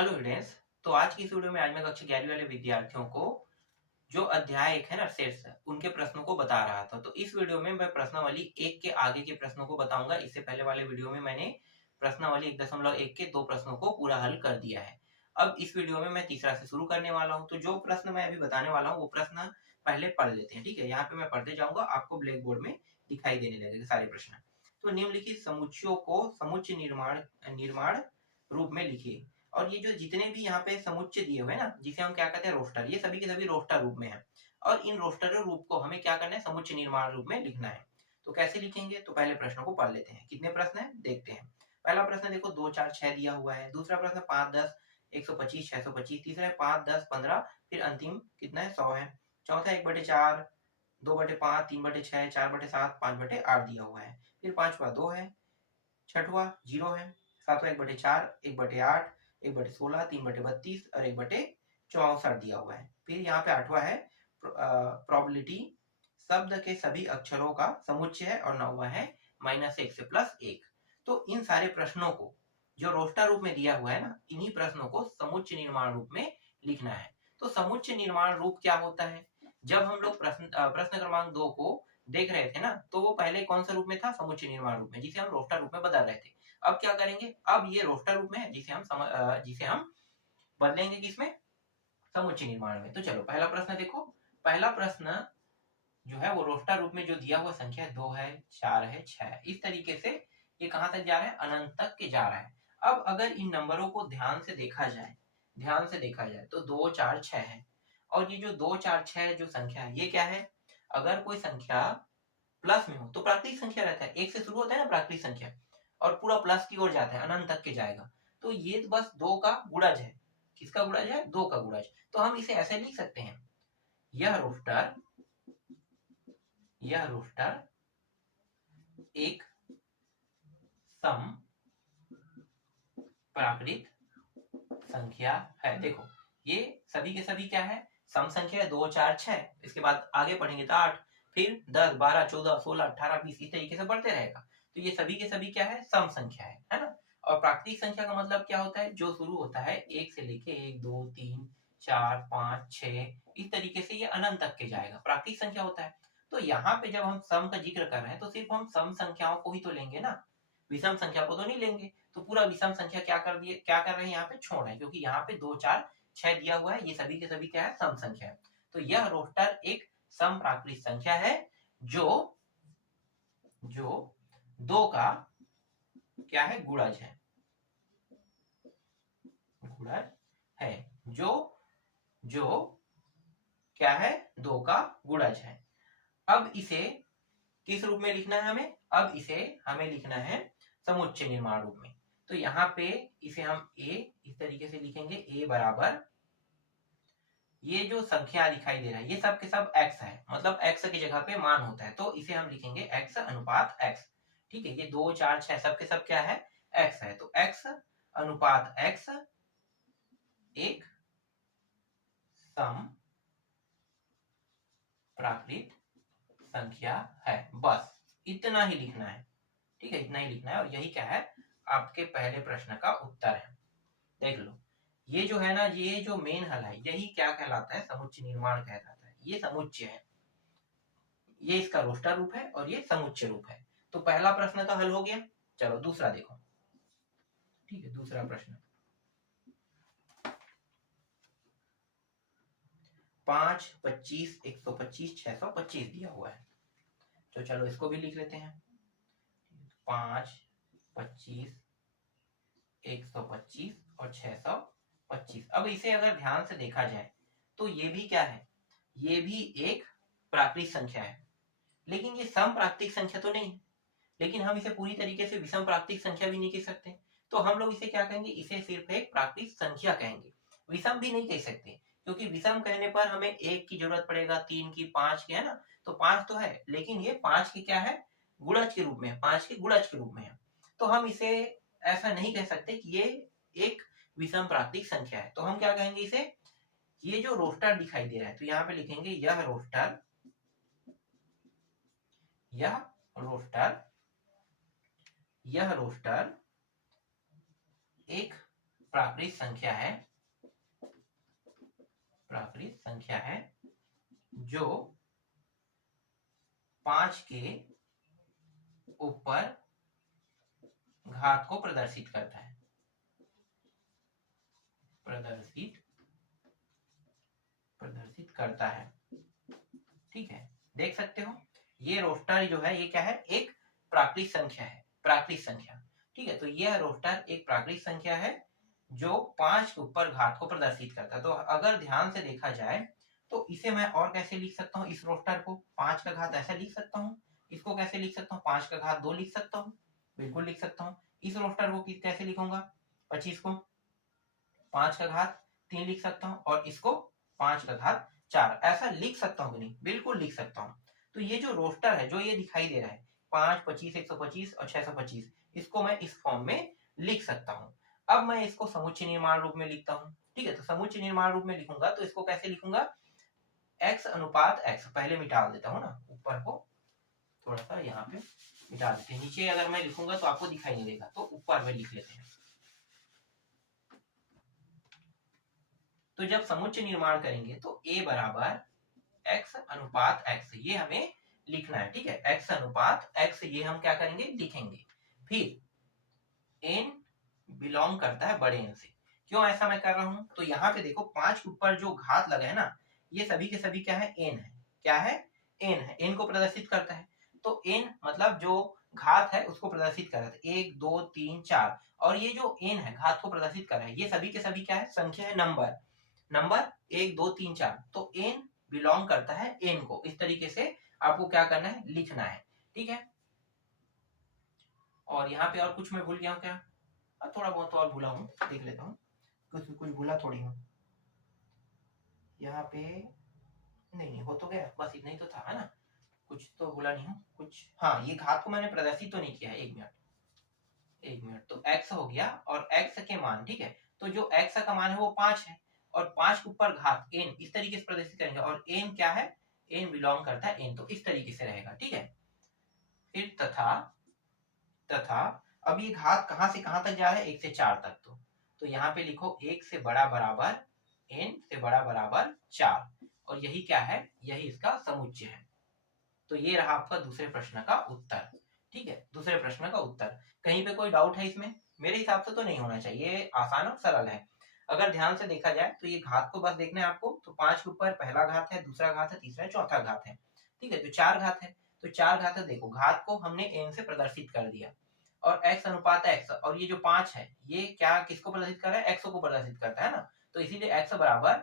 Hello students. तो आज की इस वीडियो में आज मैं कक्षा 11वीं वाले विद्यार्थियों को जो अध्याय एक है ना सेट्स उनके प्रश्नों को बता रहा था। तो इस वीडियो में मैं प्रश्नावली 1 के आगे के प्रश्नों को बताऊंगा। इससे पहले वाले वीडियो में मैंने प्रश्नावली 1.1 के 2 प्रश्नों को पूरा हल कर दिया है। अब इस वीडियो में मैं तीसरा से शुरू करने वाला हूँ। तो जो प्रश्न मैं अभी बताने वाला हूँ वो प्रश्न पहले पढ़ लेते हैं। ठीक है, यहाँ पे मैं पढ़ते जाऊंगा, आपको ब्लैक बोर्ड में दिखाई देने लगेगा सारे प्रश्न। तो निम्नलिखित समुच्चयों को समुच्चय निर्माण निर्माण रूप में लिखिए। और ये जो जितने भी यहाँ पे समुच्चय दिए हुए हैं ना, जिसे हम क्या कहते हैं रोस्टर, ये सभी के सभी रोस्टर रूप में है। और इन रोस्टर रूप को हमें क्या करना है, समुच्चय निर्माण रूप में लिखना है। तो कैसे लिखेंगे, तो पहले प्रश्नों को पढ़ लेते हैं। कितने प्रश्न है देखते हैं। पहला प्रश्न देखो 2 4 6 दिया हुआ है। दूसरा प्रश्न 5 10 125 625। तीसरा है 5 10 15। फिर अंतिम कितना है 100 है। चौथा 1/4 2/5 3/6 4/7 5/8 दिया हुआ है। फिर पांचवा 2 है। छठवा 0 है। सातवां 1/4 1/8 1/16 3/32 और 1/64 दिया हुआ है। फिर यहाँ पे आठवां है प्रोबेबिलिटी शब्द के सभी अक्षरों का समुच्चय है। और नौवां है -1 से +1। तो इन सारे प्रश्नों को जो रोस्टर रूप में दिया हुआ है ना, इन्हीं प्रश्नों को समुच्चय निर्माण रूप में लिखना है। तो समुच्चय निर्माण रूप क्या होता है, जब हम लोग प्रश्न क्रमांक 2 को देख रहे थे ना, तो वो पहले कौन सा रूप में था, समुच्चय निर्माण रूप में, जिसे हम रोस्टर रूप में बदल रहे थे। अब क्या करेंगे, अब ये रोस्टर रूप में है, जिसे हम बदलेंगे किसमें, समुच्चय निर्माण में। तो चलो पहला प्रश्न देखो। पहला प्रश्न जो है वो रोस्टर रूप में जो दिया हुआ संख्या 2 है 4 है 6 है, इस तरीके से ये कहां तक जा रहा है, अनंत तक के जा रहा है। अब अगर इन नंबरों को ध्यान से देखा जाए तो 2 4 6 है। और ये जो 2 4 6 जो संख्या है, ये क्या है, अगर कोई संख्या प्लस में हो तो प्राकृतिक संख्या रहता है, एक से शुरू होता है ना प्राकृतिक संख्या, और पूरा प्लस की ओर जाता है, अनंत तक के जाएगा। तो ये बस 2 का गुणज है। किसका गुणज है, 2 का गुणज। तो हम इसे ऐसे लिख सकते हैं, यह रोस्टर एक सम प्राकृत संख्या है। देखो ये सभी के सभी क्या है, सम संख्या है, 2 4 6। इसके बाद आगे पढ़ेंगे तो 8, फिर 10 12 14 16 18 20 इस तरीके से बढ़ते रहेगा। तो ये सभी के सभी क्या है, सम संख्या है ना। और प्राकृतिक संख्या का मतलब क्या होता है, जो शुरू होता है 1 से लेके 1 2 3 4 5 6 इस तरीके से ये अनंत तक के जाएगा, प्राकृतिक संख्या होता है। तो यहाँ पे जब हम सम का जिक्र कर रहे हैं तो सिर्फ हम सम संख्याओं को ही तो लेंगे ना, विषम संख्या को तो नहीं लेंगे। तो पूरा विषम संख्या क्या कर रहे हैं, यहाँ पे छोड़ रहे हैं, क्योंकि यहाँ पे 2 4 6 दिया हुआ है, ये सभी के सभी क्या है, सम संख्या है। तो यह रोस्टर एक सम प्राकृतिक संख्या है जो जो 2 का क्या है, गुणज है, जो जो क्या है, 2 का गुणज है। अब इसे किस रूप में लिखना है हमें, अब इसे हमें लिखना है समुच्चय निर्माण रूप में। तो यहाँ पे इसे हम a इस तरीके से लिखेंगे, a बराबर ये जो संख्या दिखाई दे रहा है ये सब के सब x है, मतलब x की जगह पे मान होता है, तो इसे हम लिखेंगे x अनुपात x। ठीक है, ये 2 4 6 सब के सब क्या है, x है। तो x अनुपात x एक सम प्राकृत संख्या है। बस इतना ही लिखना है। ठीक है, इतना ही लिखना है, और यही क्या है, आपके पहले प्रश्न का उत्तर है। देख लो, ये जो है ना, ये जो मेन हल है, यही क्या कहलाता है, समुच्चय निर्माण कहलाता है। ये समुच्चय है, ये इसका रोस्टर रूप है और ये समुच्चय रूप है। तो पहला प्रश्न का हल हो गया। चलो दूसरा देखो। ठीक है, दूसरा प्रश्न 5 25 125 625 दिया हुआ है। तो चलो इसको भी लिख लेते हैं, 5 25 125 और 625। अब इसे अगर ध्यान से देखा जाए तो ये भी क्या है, ये भी एक प्राकृतिक संख्या है, लेकिन ये सम प्राकृतिक संख्या तो नहीं है। लेकिन हम इसे पूरी तरीके से विषम प्राकृतिक संख्या भी नहीं कह सकते, तो हम लोग इसे क्या कहेंगे, इसे सिर्फ एक प्राकृतिक संख्या कहेंगे, विषम भी नहीं कह सकते, क्योंकि विषम कहने पर हमें 1 की जरूरत पड़ेगा, 3 की, 5 की, है ना। तो 5 तो है, लेकिन ये 5 की क्या है, गुणज के रूप में, 5 के गुणज के रूप में है। तो हम इसे ऐसा नहीं कह सकते कि ये एक विषम प्राकृतिक संख्या है। तो हम क्या कहेंगे इसे, ये जो रोस्टर दिखाई दे रहा है, तो यहाँ पे लिखेंगे यह रोस्टर एक प्राकृत संख्या है, प्राकृत संख्या है जो 5 के ऊपर घात को प्रदर्शित करता है, प्रदर्शित करता है। ठीक है, देख सकते हो ये रोस्टर जो है ये क्या है, एक प्राकृत संख्या है, प्राकृत संख्या। ठीक है, तो यह रोस्टर एक प्राकृत संख्या है जो 5 के ऊपर घात को प्रदर्शित करता है। तो अगर ध्यान से देखा जाए तो इसे मैं और कैसे लिख सकता हूँ, इस रोस्टर को 5 का घात ऐसा लिख सकता हूँ, इसको कैसे लिख सकता हूँ, 5 का घात 2 लिख सकता हूँ, बिल्कुल लिख सकता हूँ। इस रोस्टर को कैसे लिखूंगा, 25 को 5 का घात 3 लिख सकता हूँ और इसको 5 का घात 4, ऐसा लिख सकता हूँ कि नहीं, बिल्कुल लिख सकता हूँ। तो ये जो रोस्टर है जो ये दिखाई दे रहा है 5, 25, 125 और 625, इसको मैं इस फॉर्म में लिख सकता हूँ। अब मैं इसको समुच्चय निर्माण रूप में लिखता हूँ। ठीक है, तो समुच्चय निर्माण रूप में लिखूंगा तो इसको कैसे लिखूंगा, x अनुपात x, पहले मिटा देता हूँ ना, ऊपर को थोड़ा सा यहाँ पे मिटा देते हैं, नीचे अगर मैं लिखूंगा तो आपको दिखाई नहीं देगा, तो ऊपर में लिख लेते हैं। तो जब समुच्चय निर्माण करेंगे तो a बराबर x अनुपात x, ये हमें लिखना है। ठीक है, x अनुपात x ये हम क्या करेंगे, लिखेंगे। फिर n बिलोंग करता है बड़े n से। क्यों ऐसा मैं कर रहा हूं, तो यहाँ पे देखो 5 के ऊपर जो घात लगा है ना, ये सभी के सभी क्या है, n है। क्या है, n है, n को प्रदर्शित करता है। तो n मतलब जो घात है उसको प्रदर्शित कर रहा है, 1 2 3 4, और ये जो n है घात को प्रदर्शित कर रहा है, ये सभी के सभी क्या है, संख्या है, नंबर, नंबर 1 2 3 4। तो n बिलोंग करता है n को, इस तरीके से आपको क्या करना है, लिखना है। ठीक है, और यहाँ पे और कुछ मैं भूल गया हूँ क्या, थोड़ा बहुत और भूला हूँ, देख लेता हूँ, कुछ भूला थोड़ी हूँ यहाँ पे, नहीं हो तो गया, बस इतना ही तो था, है ना, कुछ तो भूला नहीं हूँ कुछ। हाँ, ये घात को मैंने प्रदर्शित तो नहीं किया है, एक मिनट, तो x हो गया और x के मान, ठीक है, तो जो x का मान है वो 5 है और 5 के ऊपर घात n, इस तरीके से प्रदर्शित करेंगे, और n क्या है, n बिलोंग करता है n, तो इस तरीके से रहेगा। ठीक है, फिर तथा, तथा अब ये घात कहां से कहां तक जा रहा है, 1 से 4 तक, तो यहाँ पे लिखो 1 से बड़ा बराबर n से बड़ा बराबर 4, और यही क्या है, यही इसका समुच्चय है। तो ये रहा आपका दूसरे प्रश्न का उत्तर। ठीक है, दूसरे प्रश्न का उत्तर। कहीं पे कोई डाउट है इसमें, मेरे हिसाब से तो नहीं होना चाहिए, आसान और सरल है। अगर ध्यान से देखा जाए तो ये घात को बस देखना है आपको, तो 5 के ऊपर पहला घात है, दूसरा घात है, तीसरा चौथा घात है। ठीक है, तो 4 घात है, तो 4 घात है, देखो घात को हमने n से प्रदर्शित कर दिया, और x अनुपात x, और ये जो 5 है ये क्या किसको प्रदर्शित कर रहा है, x को प्रदर्शित करता है ना, तो इसीलिए x बराबर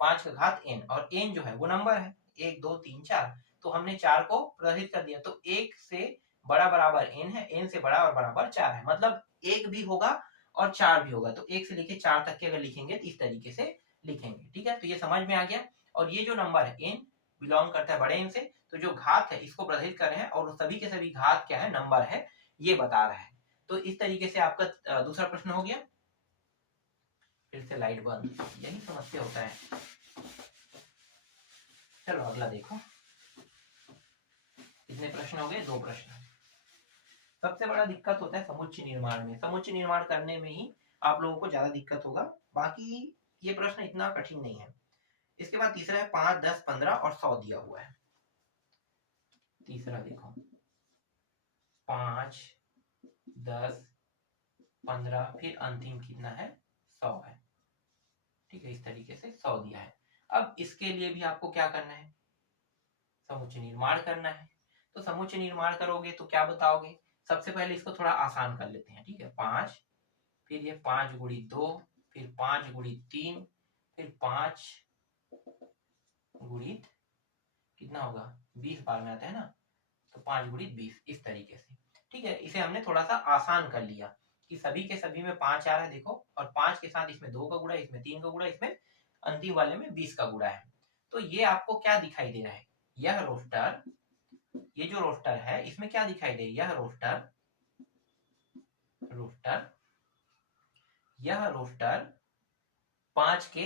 5 का घात n, और n जो है वो नंबर है, 1 2 3 4, तो हमने 4 को प्रदर्शित कर दिया, तो 1 से बड़ा बराबर n है, n से बड़ा और बराबर 4 है, मतलब 1 भी होगा और 4 भी होगा, तो 1 से लेके 4 तक के अगर लिखेंगे तो इस तरीके से लिखेंगे। ठीक है, तो ये समझ में आ गया। और ये जो नंबर है n बिलोंग करता है बड़े n से, तो जो घात है इसको प्रदर्शित कर रहे हैं, और सभी के सभी घात क्या है, नंबर है, ये बता रहा है। तो इस तरीके से आपका दूसरा प्रश्न हो गया। फिर से लाइट बंद, यही समस्या होता है। चलो अगला देखो, कितने प्रश्न हो गए, 2 प्रश्न। सबसे बड़ा दिक्कत होता है समुच्चय निर्माण में, समुच्चय निर्माण करने में ही आप लोगों को ज्यादा दिक्कत होगा, बाकी ये प्रश्न इतना कठिन नहीं है। इसके बाद तीसरा है 5 10 15 और 100 दिया हुआ है। तीसरा देखो 5 10 15, फिर अंतिम कितना है, 100 है। ठीक है, इस तरीके से 100 दिया है। अब इसके लिए भी आपको क्या करना है, समुच्चय निर्माण करना है। तो समुच्चय निर्माण करोगे तो क्या बताओगे, सबसे पहले इसको थोड़ा आसान कर लेते हैं। ठीक है, 5, फिर ये 5 गुड़ी 2, फिर 5 गुड़ी 3, फिर 5 गुणित कितना होगा, 20 बार में आता है ना, तो 5 गुणित 20, इस तरीके से। ठीक है, इसे हमने थोड़ा सा आसान कर लिया कि सभी के सभी में 5 आ रहा है, देखो, और 5 के साथ इसमें 2 का गुणा, इसमें 3 का गुणा, इसमें अंतिम वाले में 20 का गुणा है। तो ये आपको क्या दिखाई दे रहा है, यह रोस्टर, ये जो रोस्टर है इसमें क्या दिखाई दे, यह रोस्टर, रोस्टर, यह रोस्टर 5 के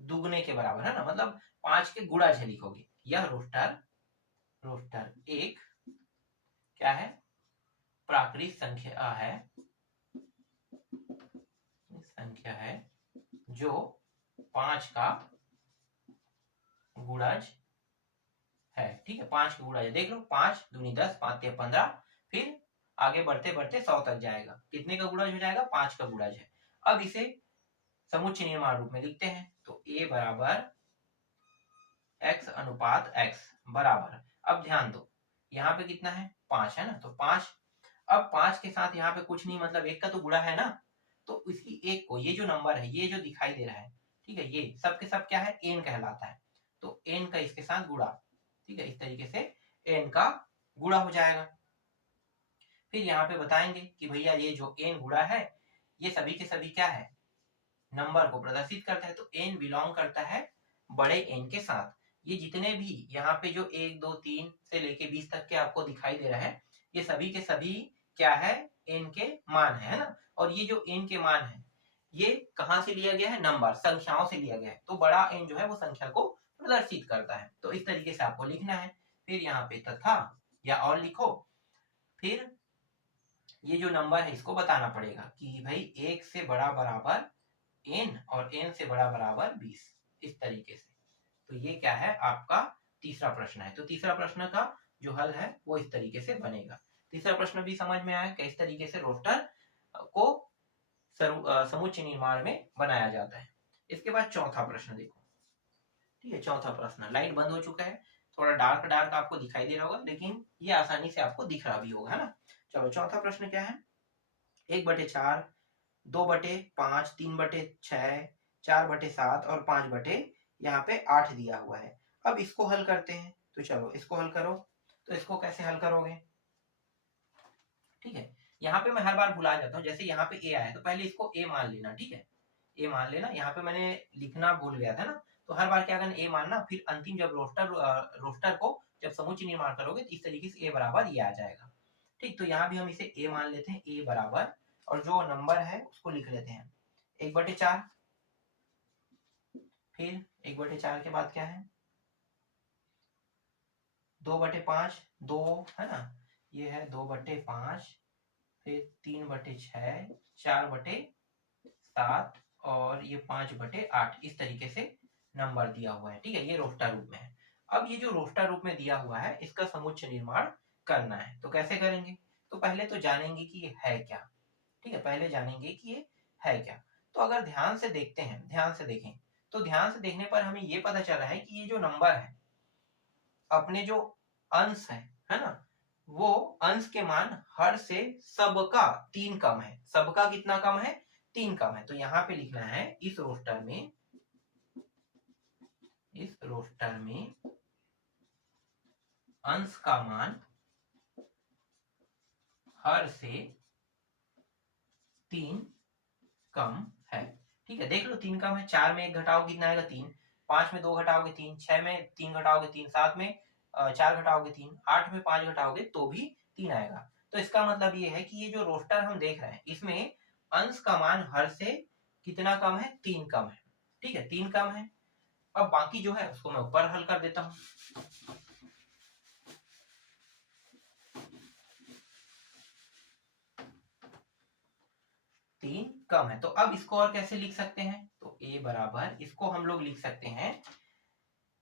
दुगने के बराबर है ना, मतलब 5 के गुणा से लिखोगे, यह रोस्टर, रोस्टर एक क्या है, प्राकृत संख्या है, संख्या है जो 5 का गुणज है। ठीक है, 5 का गुणज है। देख लो, 5 दूनी 10, 5 तिया 15, फिर आगे बढ़ते बढ़ते 100 तक जाएगा। कितने का गुणज हो जाएगा? 5 का गुणज है। अब इसे समुच्चय निर्माण रूप में लिखते हैं, तो a बराबर x अनुपात x बराबर, अब ध्यान दो यहाँ पे कितना है? 5 है ना, तो 5। अब 5 के साथ यहाँ पे कुछ नहीं, मतलब 1 का तो गुणा है ना, तो इसकी 1 को, ये जो नंबर है, ये जो दिखाई दे रहा है, ठीक है, ये सब के सब क्या है? n कहलाता है। तो n का इसके साथ गुणा, ठीक है, इस तरीके से n का गुणा हो जाएगा। फिर यहाँ पे बताएंगे कि भैया ये जो n गुणा है, ये सभी के सभी क्या है? नंबर को प्रदर्शित करता है। तो n बिलोंग करता है बड़े n के साथ। ये जितने भी यहाँ पे जो 1 2 3 से लेके 20 तक के आपको दिखाई दे रहा है, ये सभी के सभी क्या है? n के मान है ना। और ये जो n के मान है, ये कहाँ से लिया गया है? नंबर, संख्याओं से लिया गया है। तो बड़ा n जो है वो संख्या को प्रदर्शित करता है। तो इस तरीके से आपको लिखना है। फिर यहाँ पे तथा या और लिखो। फिर ये जो नंबर है इसको बताना पड़ेगा कि भाई 1 से बड़ा बराबर n और n से बड़ा बराबर 20, इस तरीके से। तो ये क्या है? आपका तीसरा प्रश्न है। तो तीसरा प्रश्न का जो हल है वो इस तरीके से बनेगा। तीसरा प्रश्न भी समझ में आया किस तरीके से रोस्टर को समुच्चय निर्माण में बनाया जाता है। इसके बाद चौथा प्रश्न देखो। ठीक है, चौथा प्रश्न, लाइट बंद हो चुका है, थोड़ा डार्क डार्क आपको दिखाई दे रहा होगा, लेकिन ये आसानी से आपको दिख रहा भी होगा, है ना। चलो, चौथा प्रश्न क्या है? 1/4, 2/5, 3/6, 4/7 और 5 यहाँ पे 8 दिया हुआ है। अब इसको हल करते हैं। तो चलो इसको हल करो। तो इसको कैसे हल करोगे? ठीक है, यहाँ पे मैं हर बार भुला जाता हूँ। जैसे यहाँ पे a आया तो पहले इसको a मान लेना। ठीक है, a मान लेना। यहाँ पे मैंने लिखना भूल गया था ना, तो हर बार क्या करना? a मानना। फिर अंतिम जब रोस्टर को जब समुच्चय निर्माण करोगे तो इस तरीके से a बराबर ये आ जाएगा। ठीक, तो यहाँ भी हम इसे a मान लेते हैं, a बराबर, और जो नंबर है उसको लिख लेते हैं 1/4। फिर 1/4 के बाद क्या है? 2/5, 2 है ना, ये है 2/5, फिर 3/6, 4/7 और ये 5/8, इस तरीके से नंबर दिया हुआ है। ठीक है, ये रोस्टर रूप में है। अब ये जो रोस्टर रूप में दिया हुआ है, इसका समुच्चय निर्माण करना है। तो कैसे करेंगे? तो पहले तो जानेंगे कि ये है क्या। ठीक है, पहले जानेंगे कि ये है क्या। तो अगर ध्यान से देखते हैं, ध्यान से देखें, तो ध्यान से देखने पर हमें ये पता चला है कि ये जो नंबर है, अपने जो अंश है ना, वो अंश के मान हर से सबका 3 कम है। सबका कितना कम है? 3 कम है। तो यहाँ पे लिखना है इस रोस्टर में, इस रोस्टर में अंश का मान हर से 3 कम है। ठीक है, देख लो 3 कम है। 4 में 1 घटाओ कितना आएगा? 3। 5 में 2 घटाओगे 3, 6 में 3 घटाओगे 3, 7 में 4 घटाओगे 3, 8 में 5 घटाओगे तो भी 3 आएगा। तो इसका मतलब ये है कि ये जो रोस्टर हम देख रहे हैं, इसमें अंश का मान हर से कितना कम है? 3 कम है। ठीक है, 3 कम है। अब बाकी जो है उसको मैं ऊपर हल कर देता हूं। तीन कम है। तो अब इसको और कैसे लिख सकते हैं? तो a बराबर, इसको हम लोग लिख सकते हैं,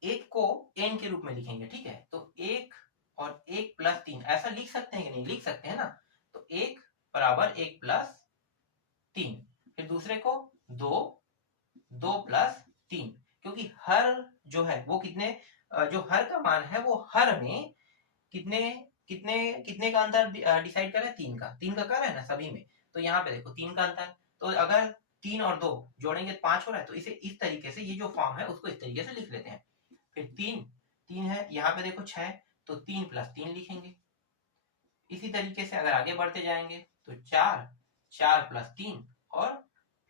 एक को n के रूप में लिखेंगे। ठीक है, तो 1 और 1 प्लस 3 ऐसा लिख सकते हैं कि नहीं? लिख सकते हैं ना। तो 1 बराबर 1 प्लस 3, फिर दूसरे को 2, 2 प्लस 3, क्योंकि हर जो है वो कितने, जो हर का मान है वो हर में कितने कितने कितने का अंतर डिसाइड कर रहा है? 3 का। 3 का कर रहा है ना सभी में। तो यहाँ पे देखो 3 का अंतर, तो अगर 3 और 2 जोड़ेंगे तो 5 हो रहा है। तो इसे इस तरीके से, ये जो फॉर्म है उसको इस तरीके से लिख लेते हैं। फिर 3 है, यहाँ पे देखो 6, तो 3 प्लस 3 लिखेंगे। इसी तरीके से अगर आगे बढ़ते जाएंगे तो 4 प्लस 3 और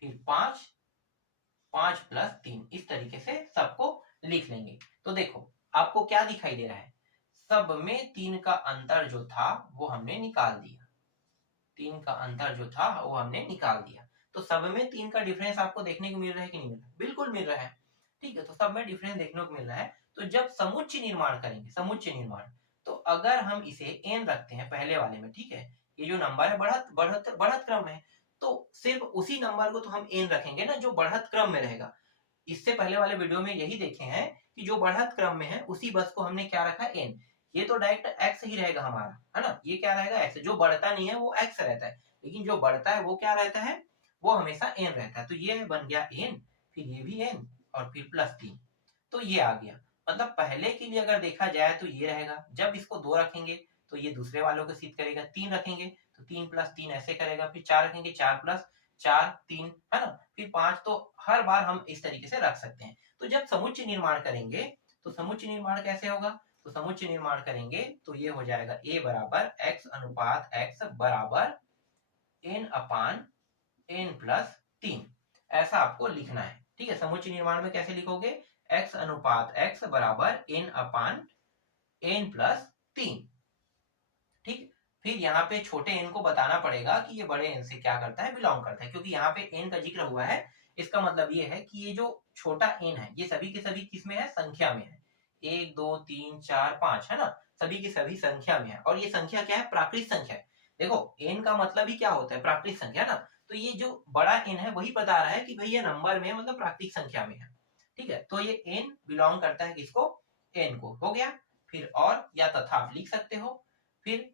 फिर 5 प्लस 3, इस तरीके से सबको लिख लेंगे। तो देखो आपको क्या दिखाई दे रहा है? सब में 3 का अंतर जो था वो हमने निकाल दिया। 3 का अंतर जो था वो हमने निकाल दिया। तो सब में 3 का डिफरेंस आपको देखने को मिल रहा है कि नहीं मिल रहा है? बिल्कुल मिल रहा है। ठीक है, तो सब में डिफरेंस देखने को मिल रहा है। तो जब समुच्चय निर्माण करेंगे, समुच्चय निर्माण, तो अगर हम इसे n रखते हैं पहले वाले में, ठीक है, ये जो नंबर है बढ़त बढ़त बढ़त क्रम है, तो सिर्फ उसी नंबर को तो हम n रखेंगे ना जो बढ़त क्रम में रहेगा। इससे पहले वाले वीडियो में यही देखे हैं कि जो बढ़त क्रम में है उसी बस को हमने क्या रखा n। ये तो डायरेक्ट x ही रहेगा हमारा, है ना, ये क्या रहेगा x। जो बढ़ता नहीं है वो x रहता है, लेकिन जो बढ़ता है वो क्या रहता है, वो हमेशा n रहता है। तो ये बन गया n, फिर ये भी n और फिर +3। तो ये आ गया। मतलब पहले के लिए अगर देखा जाए तो ये रहेगा, जब इसको 2 रखेंगे तो ये दूसरे वालों को सिद्ध करेगा, 3 रखेंगे तो 3 + 3 ऐसे करेगा, फिर 4 रखेंगे 4 + 4 3, है ना, फिर 5। तो हर बार हम इस तरीके से रख सकते हैं। तो जब समुच्चय निर्माण करेंगे तो समुच्चय निर्माण कैसे होगा, तो समुच्चय निर्माण करेंगे तो ये हो जाएगा a बराबर x अनुपात x बराबर n/n+3। ऐसा आपको लिखना है, ठीक है। समुच्चय निर्माण में कैसे लिखोगे, x अनुपात x बराबर n/n+3, ठीक। फिर यहाँ पे छोटे n को बताना पड़ेगा कि ये बड़े n से क्या करता है, बिलोंग करता है, क्योंकि यहाँ पे n का जिक्र हुआ है। इसका मतलब ये है कि ये जो छोटा n है ये सभी के सभी किस में है, संख्या में है। 1 2 3 4 5, है ना, सभी की सभी संख्या में है। और ये संख्या क्या है, प्राकृत संख्या है। देखो n का मतलब ही क्या होता है, प्राकृत संख्या ना। तो ये जो बड़ा n है वही बता रहा है कि भाई ये नंबर में मतलब प्राकृत संख्या में है, ठीक है। तो ये n बिलोंग करता है किसको, n को, हो गया। फिर और या तथा आप लिख सकते हो। फिर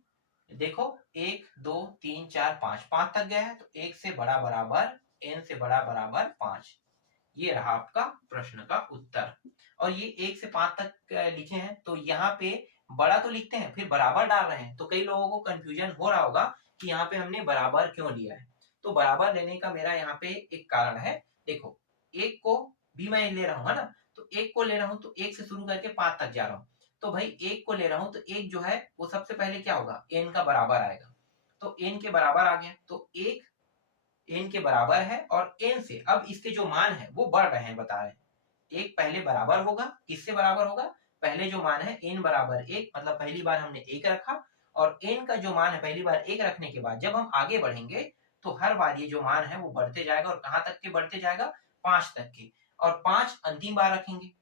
देखो 1 2 3 4 5 तक गया है, तो 1 से बड़ा बराबर n से बड़ा बराबर 5। ये रहा आपका प्रश्न का उत्तर। और ये 1 से 5 तक लिखे हैं, तो यहाँ पे बड़ा तो लिखते हैं फिर बराबर डाल रहे हैं। तो कई लोगों को कंफ्यूजन हो रहा होगा कि यहाँ पे हमने बराबर क्यों लिया है। तो बराबर लेने का मेरा यहाँ पे एक कारण है। देखो 1 को भी मैं ले रहा हूँ, है ना, तो 1 को ले रहा हूँ तो 1 से शुरू करके 5 तक जा रहा हूँ। तो भाई 1 को ले रहा हूँ तो 1 जो है वो सबसे पहले क्या होगा, n का बराबर आएगा। तो n के बराबर आ गया, तो 1 n के बराबर है और n से अब इसके जो मान है वो बढ़ रहे हैं, बता रहे हैं। एक पहले बराबर होगा, किससे बराबर होगा, पहले जो मान है n बराबर 1, मतलब पहली बार हमने 1 रखा, और n का जो मान है पहली बार 1 रखने के बाद जब हम आगे बढ़ेंगे तो हर बार ये जो मान है वो बढ़ते जाएगा। और कहां तक के बढ़ते जाएगा, 5 तक के। और 5 अंतिम बार रखेंगे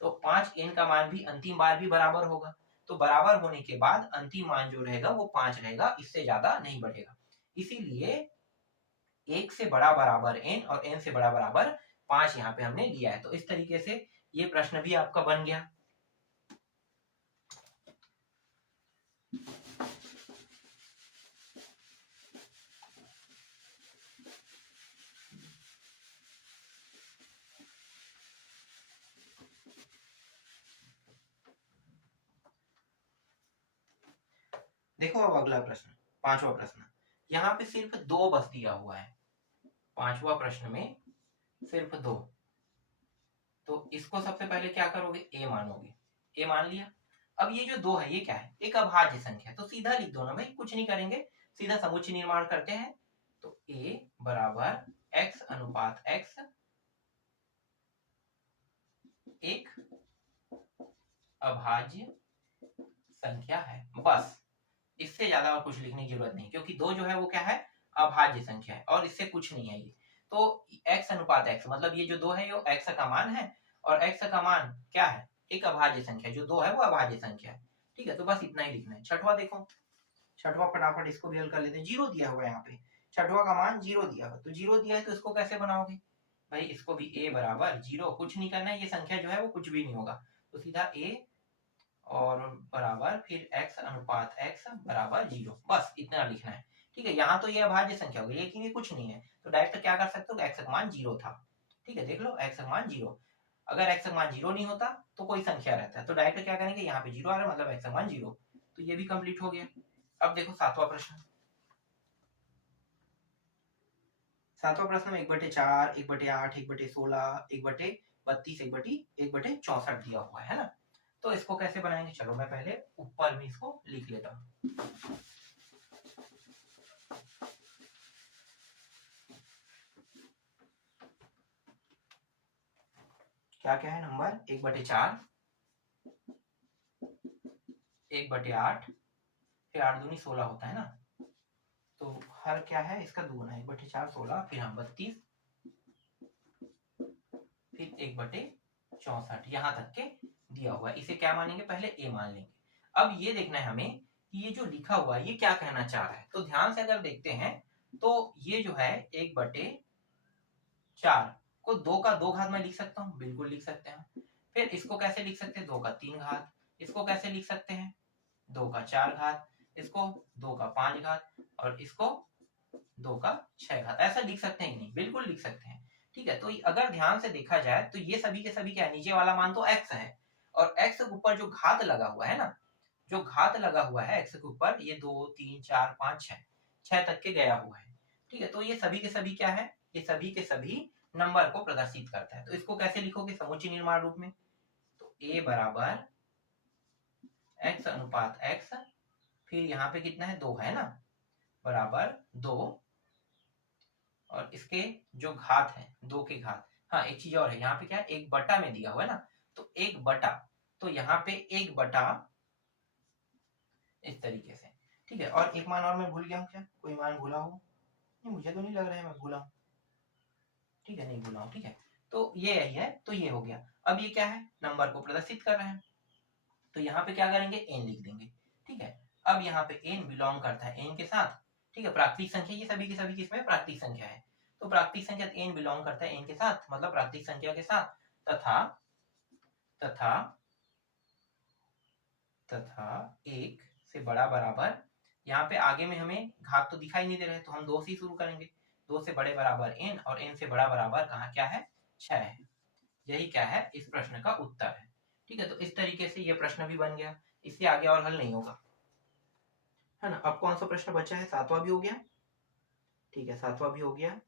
तो 5 n का मान भी अंतिम बार भी बराबर होगा। तो बराबर होने के बाद अंतिम मान जो रहेगा वो 5 रहेगा, इससे ज्यादा नहीं बढ़ेगा। इसीलिए 1 से बड़ा बराबर n और n से बड़ा बराबर 5 यहाँ पे हमने लिया है। तो इस तरीके से ये प्रश्न भी आपका बन गया। देखो अब अगला प्रश्न, पांचवा प्रश्न। यहाँ पे सिर्फ 2 बस दिया हुआ है, पांचवा प्रश्न में सिर्फ 2। तो इसको सबसे पहले क्या करोगे, a मानोगे। a मान लिया। अब ये जो 2 है ये क्या है, एक अभाज्य संख्या है। तो सीधा लिख दो ना भाई, कुछ नहीं करेंगे, सीधा समुच्चय निर्माण करते हैं। तो a बराबर x अनुपात x एक अभाज्य संख्या है, बस। इससे ज्यादा और कुछ लिखने की जरूरत नहीं, क्योंकि 2 जो है वो क्या है, अभाज्य संख्या है और इससे कुछ नहीं है ये। तो x अनुपात x मतलब ये जो 2 है ये x का मान है, और x का मान क्या है, एक अभाज्य संख्या। जो 2 है वो अभाज्य संख्या है, ठीक है। तो बस इतना ही लिखना है। छठवा देखो, छठवा फटाफट इसको भी हल कर लेते हैं। 0 दिया हुआ है यहाँ पे, छठवा का मान 0 दिया हुआ, तो 0 दिया है तो इसको कैसे बनाओगे भाई, इसको भी a बराबर 0, कुछ नहीं करना है, ये संख्या जो है वो कुछ भी नहीं होगा। तो सीधा a और बराबर फिर x अनुपात x बराबर 0, बस इतना लिखना है, ठीक है। यहाँ तो ये अभाज्य संख्या होगी, लेकिन ये कुछ नहीं है, तो डायरेक्ट क्या कर सकते हो, x का मान 0 था, ठीक है। देख लो x का मान 0, अगर x का मान 0 नहीं होता तो कोई संख्या रहता है, तो डायरेक्ट क्या करेंगे, यहाँ पे 0 आ रहा है मतलब x का मान 0। तो ये भी कंप्लीट हो गया। अब देखो सातवां प्रश्न। सातवां प्रश्न में 1/4, 1/8, 1/16, 1/32, 1/64 दिया हुआ है ना। तो इसको कैसे बनाएंगे, चलो मैं पहले ऊपर में इसको लिख लेता हूं। क्या क्या है नंबर, 1/4, 1/8, फिर 8 दूनी 16 होता है ना, तो हर क्या है इसका दुगुना, 1/4 16, फिर हम 32, फिर 1/64, यहाँ तक के दिया हुआ है। इसे क्या मानेंगे, पहले a मान लेंगे। अब ये देखना है हमें कि ये जो लिखा हुआ है ये क्या कहना चाह रहा है। तो ध्यान से अगर देखते हैं तो ये जो है 1/4 को 2 का 2 घात में लिख सकता हूँ, बिल्कुल लिख सकते हैं। फिर इसको कैसे लिख सकते हैं, 2 का 3 घात। इसको कैसे लिख सकते हैं, 2 का 4 घात। इसको 2 का 5 घात और इसको 2 का 6 घात। ऐसा लिख सकते हैं नहीं, बिल्कुल लिख सकते हैं। ठीक है, तो अगर ध्यान से देखा जाए तो ये सभी के सभी क्या है, नीचे वाला मान तो x है और x के ऊपर जो घात लगा हुआ है ना, जो घात लगा हुआ है x के ऊपर, ये 2 3 4 5 6 तक के गया हुआ है। ठीक है, तो ये सभी के सभी क्या है, ये सभी के सभी नंबर को प्रदर्शित करता है। तो इसको कैसे लिखोगे, समुच्चय निर्माण रूप में। तो a बराबर x अनुपात x, फिर यहाँ पे कितना है, 2 है ना, बराबर 2, और इसके जो घात है 2 के घात। हाँ, एक चीज और है, यहाँ पे क्या है, 1/, में दिया हुआ है ना, तो 1/, तो यहाँ पे 1/, इस तरीके से। ठीक है, और एक मान और मैं भूल गया हूँ, क्या कोई मान भूला हूँ, नहीं मुझे तो नहीं लग रहा है मैं भूला हूँ। ठीक है, नहीं भूला हूँ। ठीक है, तो ये यही है, तो ये हो गया। अब ये क्या है, नंबर को प्रदर्शित कर रहे हैं, तो यहाँ पे क्या करेंगे, n लिख देंगे। ठीक है, अब यहाँ पे n बिलोंग करता है n के साथ। ठीक है, प्राकृतिक संख्या, ये सभी की सभी किसमें प्राकृतिक संख्या है, तो प्राकृतिक संख्या n बिलोंग करता है n के साथ, मतलब प्राकृतिक संख्या के साथ, तथा तथा तथा 1 से बड़ा बराबर, यहाँ पे आगे में हमें घात तो दिखाई नहीं दे रहे, तो हम 2 से ही शुरू करेंगे। 2 से बड़े बराबर n, और n से बड़ा बराबर कहाँ क्या है, 6 है। यही क्या है, इस प्रश्न का उत्तर है। ठीक है, तो इस तरीके से ये प्रश्न भी बन गया, इससे आगे और हल नहीं होगा, है ना। अब कौन सा प्रश्न बचा है, 7वां भी हो गया। ठीक है, 7वां भी हो गया।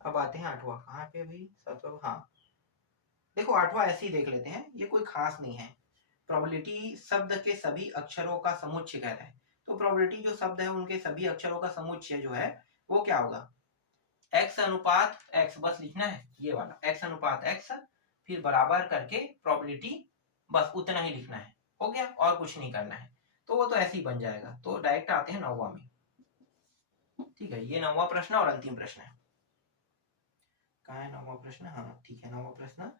अब आते हैं 8वां, कहाँ पे भाई 7वां, हाँ देखो 8वां ऐसे ही देख लेते हैं, ये कोई खास नहीं है। प्रोबेबिलिटी शब्द के सभी अक्षरों का समुच्चय कहता है, तो प्रोबेबिलिटी जो शब्द है उनके सभी अक्षरों का समुच्चय जो है वो क्या होगा, x अनुपात x, बस लिखना है ये वाला, x अनुपात x, फिर बराबर करके प्रोबेबिलिटी, बस उतना ही लिखना है, हो गया, और कुछ नहीं करना है। तो वो तो ऐसे ही बन जाएगा। तो डायरेक्ट आते हैं 9वां में। ठीक है, ये 9वां प्रश्न और अंतिम प्रश्न है। कहाँ है 9वां प्रश्न, हाँ ठीक है, 9वां प्रश्न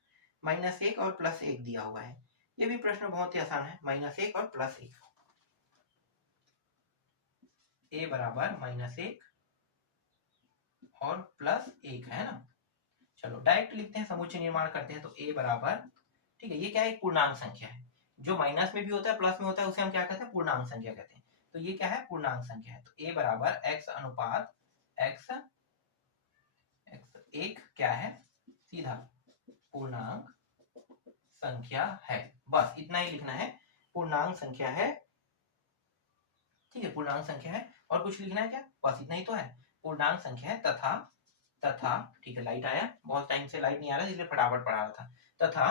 -1 और +1 दिया हुआ है। ये भी प्रश्न बहुत ही आसान है, -1 और +1, a बराबर -1 और +1 है ना। चलो डायरेक्ट लिखते हैं, समुच्चय निर्माण करते हैं। तो a बराबर, ठीक है, ये क्या है, एक पूर्णांक संख्या है, जो माइनस में भी होता है प्लस में होता है उसे हम क्या कहते हैं, पूर्णांक संख्या कहते हैं। तो ये क्या है, पूर्णांक संख्या है। तो a बराबर x अनुपात x, एक क्या है, सीधा पूर्णांक संख्या है, बस इतना ही लिखना है, पूर्णांक संख्या है। ठीक है, पूर्णांक संख्या है, और कुछ लिखना है क्या, बस इतना ही तो है, पूर्णांक संख्या है, तथा ठीक है, लाइट आया, बहुत टाइम से लाइट नहीं आ रहा इसलिए फटाफट पढ़ा रहा था। तथा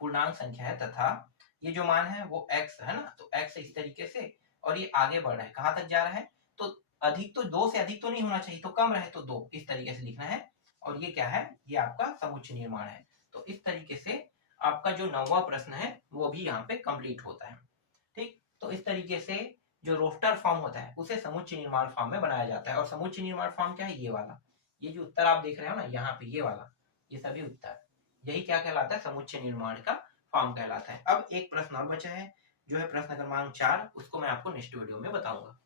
पूर्णांक संख्या है, तथा ये जो मान है वो x है ना, तो x इस तरीके से, और ये आगे बढ़ रहा है, कहां तक जा रहा है, तो अधिक, तो 2 से अधिक तो नहीं होना चाहिए, तो कम रहे तो 2, इस तरीके से लिखना है। और ये क्या है, ये आपका समुच्चय निर्माण है। तो इस तरीके से आपका जो 9वां प्रश्न है वो भी यहाँ पे कंप्लीट होता है। ठीक, तो इस तरीके से जो रोस्टर फॉर्म होता है उसे समुच्चय निर्माण फॉर्म में बनाया जाता है। और समुच्चय निर्माण फॉर्म क्या है, ये वाला, ये जो उत्तर आप देख रहे हो ना यहाँ पे, ये वाला, ये सभी उत्तर, यही क्या कहलाता है, समुच्चय निर्माण का फॉर्म कहलाता है। अब एक प्रश्न और बचा है, जो है प्रश्न क्रमांक 4, उसको मैं आपको नेक्स्ट वीडियो में बताऊंगा।